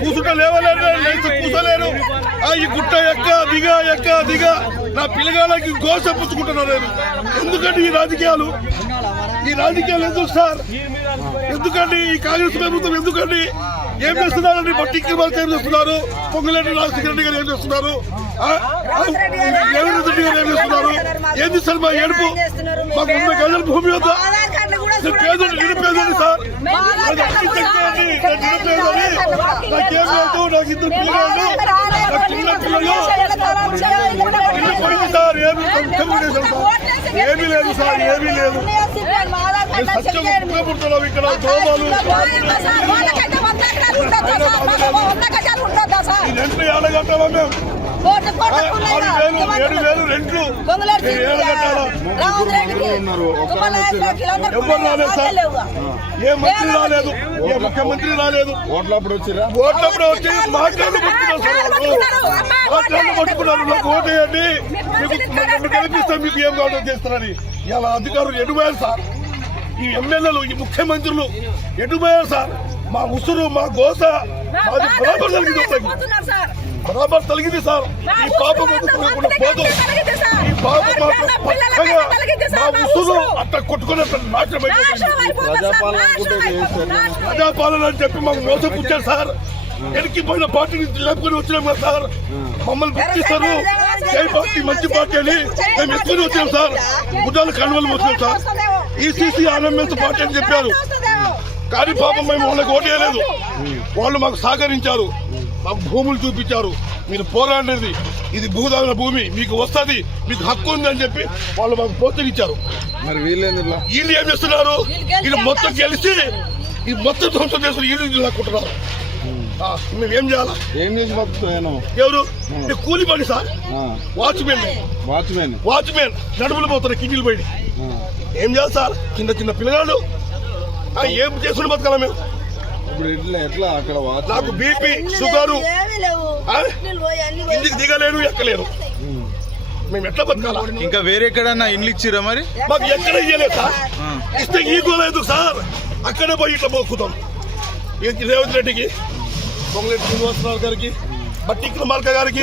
కూసుంట లేవలేరు, కూసలేరు. ఈ గుట్ట ఎక్క దిగ నా పిల్లగాళ్ళకి గోస పుచ్చుకుంటున్నారు నేను. ఎందుకండి ఈ రాజకీయాలు ఎందుకు సార్? ఎందుకండి ఈ కాంగ్రెస్ ప్రభుత్వం ఎందుకండి? ఏం చేస్తున్నారండి? బట్టికి వాళ్ళకి ఏం చేస్తున్నారు? పొంగులేటి రాజశేఖర రెడ్డి గారు ఏం చేస్తున్నారు? రేవంత్ రెడ్డి గారు ఏం చేస్తున్నారు? ఏం చేస్తారు? మా ఏడుపు మాకు 100 గజాల భూమి వద్దా? నిరుపేదండి సార్, నిరుపేదని. నాకేం లేదు, నాకు 2 పిల్లలు, నాకు చిన్న పిల్లలు. ఇల్లు పోయింది సార్, ఏమీ లేదు సార్, ఏమీ లేదు. సత్యం పుడుతున్నాం ఇక్కడ. దోమలు రెంట్లు ఏడగట్టాలా మేము? 6,000 7,000 రెంట్లు ఏడగట్టాలా? ఎవరు రాలేదు సార్, ఏ మంత్రి రాలేదు, ఏ ముఖ్యమంత్రి రాలేదు. ఓట్లప్పుడు వచ్చి మాట్లాడు పట్టుకున్నారు సార్. మాట్లాడు పట్టుకున్నారు. నాకు ఓటు వేయండి, మీకు కల్పిస్తాం, మీకు ఏం కావాలో చేస్తారని. ఇలా అధికారులు ఎటుపోయారు సార్? ఈ ఎమ్మెల్యేలు, ఈ ముఖ్యమంత్రులు ఎటుపోయారు సార్? మా ఉసురు, మా గోస మాది బరాబర్ తలిగింది సార్. ఈ పాప పోదు. ఈ పాప మాత్రం పక్కగా మా ఉసురు అట్లా కొట్టుకుని ప్రజాపాలన అని చెప్పి మాకు మోసపుచ్చారు సార్. ఎనికి పోయిన పార్టీని లేపుకొని వచ్చినాం కదా సార్. మమ్మల్ని గుర్తిస్తారు, జై పార్టీ మంచి పార్టీ అని మేము ఎత్తుకొని వచ్చాం సార్. గుడ్డాల కన్వలు వచ్చాం సార్. ఈసీసీ ఆర్ఎంఎస్ పార్టీ అని చెప్పారు, కానీ పాపం మేము వాళ్ళకి ఓటు వేయలేదు. వాళ్ళు మాకు సహకరించారు, మాకు భూములు చూపించారు. మీరు పోరాడేది ఇది భూదాన భూమి, మీకు వస్తుంది, మీకు హక్కు ఉంది అని చెప్పి వాళ్ళు మాకు ప్రోత్సహించారు. మరి వీళ్ళు ఏం చేస్తున్నారు? ఇది మొత్తం గెలిచి ఈ మొత్తం ధ్వంసం చేస్తున్నారు. వీళ్ళు లాక్కుంటున్నారు. మేమేం చేయాలా? ఏం చేసి ఎవరు? కూలి పని సార్. వాచ్మెన్ నడుములు పోతారు, కిడ్నీలు పోయి. ఏం చేయాలి సార్? చిన్న పిల్లగాళ్ళు ఏం చేసుకుని బతకాలా మేము? ఎట్లా అక్కడ నాకు బీపీ, షుగరు, ఇంటికి దిగలేను, ఎక్కలేను. మేము ఎట్లా బతకాలా? ఇంకా వేరే ఎక్కడన్నా ఇండ్లు ఇచ్చిరా? మరి మాకు ఎక్కడ ఇయ్యలేదు సార్. ఇస్తే ఈగోలేదు సార్. అక్కడే పోయి ఇట్లా మొక్కుతాం. రేవంత్ రెడ్డికి, పొంగులేటి శ్రీనివాసరావు గారికి, బట్టి విక్రమార్క గారికి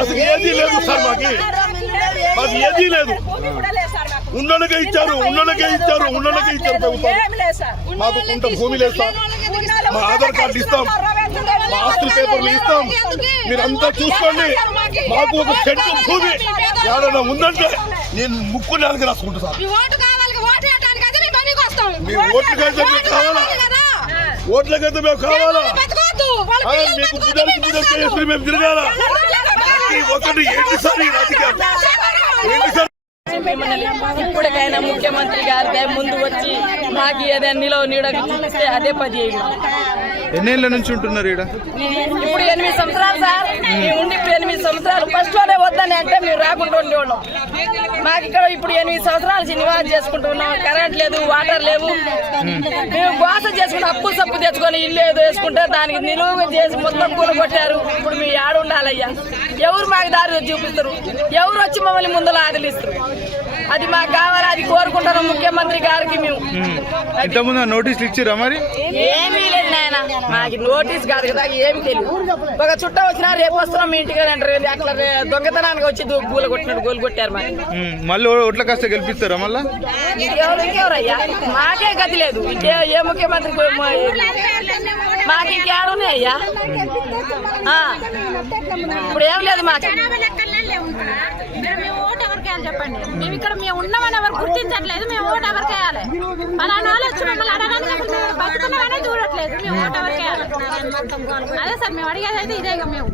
అసలు ఏదీ లేదు సార్. మాకు ఏదీ లేదు. ఉన్ననకే ఇచ్చారు ప్రభుత్వం. మాకు కొంత భూమి లేదు సార్. మా ఆధార్ కార్డు ఇస్తాం, మా ఆస్తుల పేపర్లు ఇస్తాం. మీరంతా చూసుకోండి. మాకు ఒక సెంటు భూమి ఏదైనా ఉందంటే నేను ముక్కు నెలకి రాసుకుంటా సార్. మీ ఓట్లకైతే మీకు కావాలా? ఓట్లకైతే మేము కావాలా? మీకు బుధానికి మేము తిరగాల. ఒకటి ఏంటి సార్ ఈ రాజకీయాలు? ఏంటి సార్? ఇప్పటికైనా ముఖ్యమంత్రి గారి ముందు వచ్చి మాకు ఏదైనా నిలవ నీడకి చూపిస్తే అదే పది. ఎన్నేళ్ల నుంచి ఉంటున్నారు ఇక్కడ? ఇప్పుడు 8 సంవత్సరాలు సార్. మేము ఉండి 8 సంవత్సరాలు. ఫస్ట్ లోనే వద్దని అంటే మేము రాకుండా ఉండేవాళ్ళం. మాకు ఇక్కడ ఇప్పుడు 8 సంవత్సరాలు నివాసం చేసుకుంటున్నాం. కరెంట్ లేదు, వాటర్ లేవు. మేము గోస చేసుకుని అప్పు సప్పు తెచ్చుకొని ఇల్లు ఏదో వేసుకుంటే దానికి నిలువ చేసి మొత్తం కూలగొట్టారు. ఇప్పుడు మీ ఆడ ఉండాలయ్యా. ఎవరు మాకు దారి చూపిస్తారు? ఎవరు వచ్చి మమ్మల్ని ముందర ఆదలిస్తారు? అది మాకు కావాలి, అది కోరుకుంటారు ముఖ్యమంత్రి గారికి. మేము ఇంతకుముందు నోటీసులు ఇచ్చిరా? మరి ఏమీ లేదు నాయన, మాకు నోటీస్ కాదు కదా, ఏమి తెలియదు. ఒక చుట్ట వచ్చినా రేపు వస్తున్నాం మీ ఇంటికి అంటారు. అట్లా దొంగతనానికి వచ్చి గూల కొట్టినట్టు గోలు కొట్టారు. మళ్ళీ ఓట్ల కాస్త గెలిపిస్తారా? మళ్ళా ఇంకెవరయ్యా? మాకే గతి లేదు. ఏ ముఖ్యమంత్రి మాకు ఇంకేడున్నాయ్యా? ఇప్పుడు ఏం లేదు మాకు. చెప్పండి, మేము ఇక్కడ మేము ఉన్నామని ఎవరు గుర్తించట్లేదు. మేము ఓటు ఎవరికి వేయాలి? పలానా వాళ్ళు వచ్చి మమ్మల్ని అడగడానికి బతుకున్నామనే చూడట్లేదు. మేము ఓటు ఎవరికి వేయాలి? అదే సార్ మేము అడిగేది అయితే ఇదే. మేము